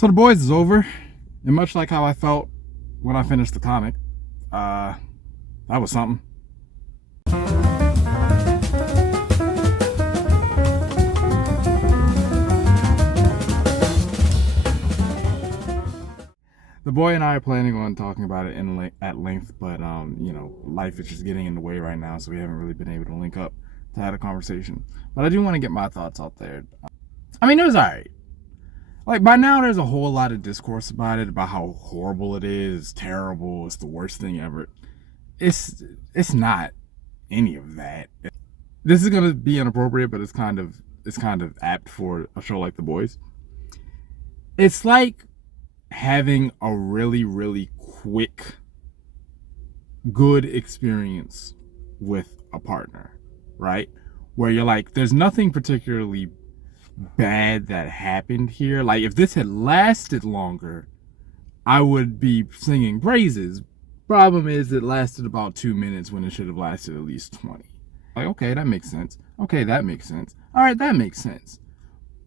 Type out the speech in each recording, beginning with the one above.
So The Boys is over, and much like how I felt when I finished the comic, that was something. The boy and I are planning on talking about it at length, but life is just getting in the way right now, so we haven't really been able to link up to have a conversation. But I do want to get my thoughts out there. I mean, it was alright. Like, by now there's a whole lot of discourse about it, about how horrible it is, terrible, it's the worst thing ever. It's not any of that. This is gonna be inappropriate, but it's kind of apt for a show like The Boys. It's like having a really, really quick, good experience with a partner, right? Where you're like, there's nothing particularly bad that happened here. Like, if this had lasted longer, I would be singing praises. Problem is, it lasted about 2 minutes when it should have lasted at least 20. Like, okay, that makes sense. Okay, that makes sense. All right, that makes sense.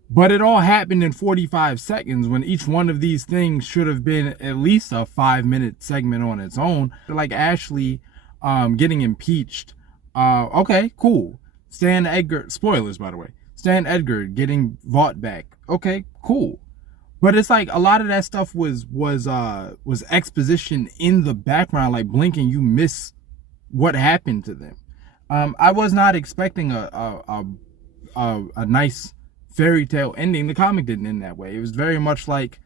But it all happened in 45 seconds when each one of these things should have been at least a 5-minute segment on its own. Like Ashley getting impeached. Okay, cool. Stan Edgar, spoilers by the way. Stan Edgar getting Vought back. Okay, cool. But it's like a lot of that stuff was exposition in the background. Like, blinking, you miss what happened to them. I was not expecting a nice fairy tale ending. The comic didn't end that way. It was very much like,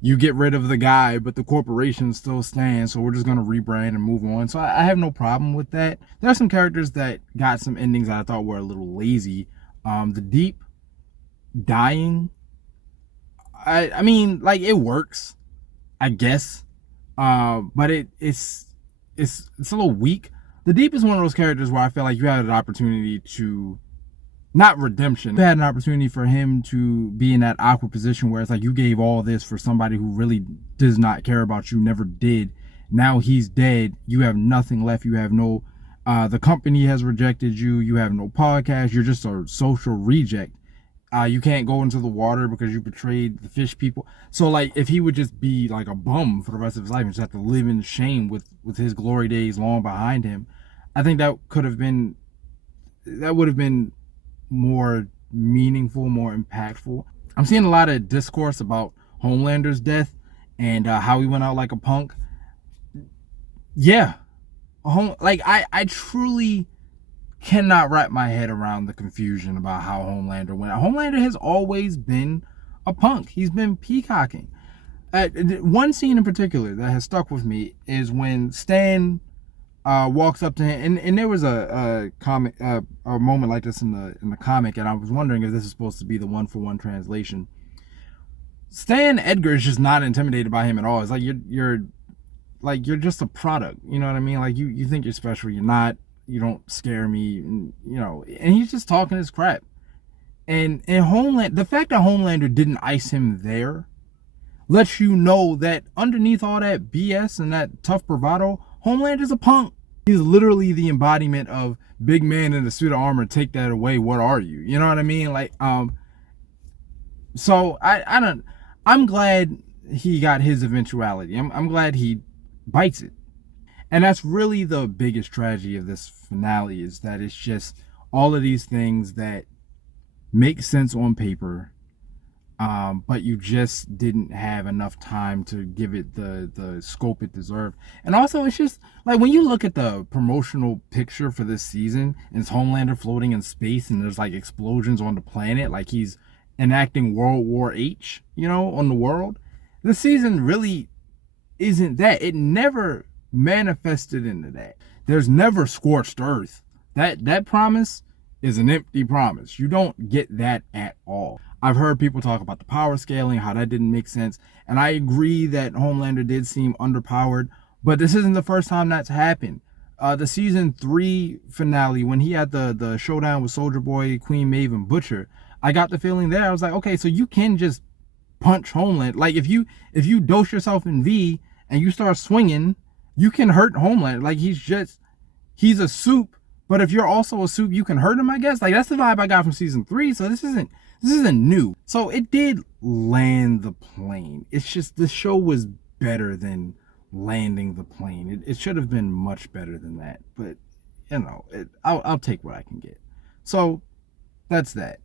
you get rid of the guy, but the corporation still stands, so we're just going to rebrand and move on. So I have no problem with that. There are some characters that got some endings that I thought were a little lazy. The Deep dying, I mean, like, it works, I guess, but it's a little weak. The Deep is one of those characters where I feel like you had an opportunity to, not redemption, you had an opportunity for him to be in that awkward position where it's like, you gave all this for somebody who really does not care about you, never did. Now he's dead. You have nothing left. You have no, the company has rejected you. You have no podcast. You're just a social reject. You can't go into the water because you betrayed the fish people. So, like, if he would just be like a bum for the rest of his life and just have to live in shame with his glory days long behind him, I think that would have been more meaningful, more impactful. I'm seeing a lot of discourse about Homelander's death and how he went out like a punk. Yeah. I truly cannot wrap my head around the confusion about how Homelander went out. Homelander has always been a punk. He's been peacocking. One scene in particular that has stuck with me is when Stan walks up to him, and there was a moment like this in the comic, and I was wondering if this is supposed to be the one-for-one translation. Stan Edgar is just not intimidated by him at all. It's like, you're just a product, you know what I mean? Like, you think you're special, you're not. You don't scare me, and he's just talking his crap. And the fact that Homelander didn't ice him there lets you know that underneath all that BS and that tough bravado, Homelander's a punk. He's literally the embodiment of big man in a suit of armor. Take that away. What are you? You know what I mean? Like, so I'm glad he got his eventuality. I'm glad he bites it. And that's really the biggest tragedy of this finale, is that it's just all of these things that make sense on paper, but you just didn't have enough time to give it the scope it deserved. And also, it's just like, when you look at the promotional picture for this season, and it's Homelander floating in space and there's like explosions on the planet, like he's enacting World War H, on the world. The season really isn't that. It never manifested into that. There's never scorched earth. That promise is an empty promise. You don't get that at all. I've heard people talk about the power scaling, how that didn't make sense, and I agree that Homelander did seem underpowered, but this isn't the first time that's happened. The season 3 finale, when he had the showdown with Soldier Boy, Queen Maeve, and Butcher, I got the feeling there, I was like, okay, so you can just punch Homelander. Like, if you dose yourself in V and you start swinging, you can hurt Homelander. Like, he's a soup, but if you're also a soup, you can hurt him, I guess. Like, that's the vibe I got from season 3. So this This isn't new. So it did land the plane. It's just the show was better than landing the plane. It should have been much better than that. But, I'll take what I can get. So that's that.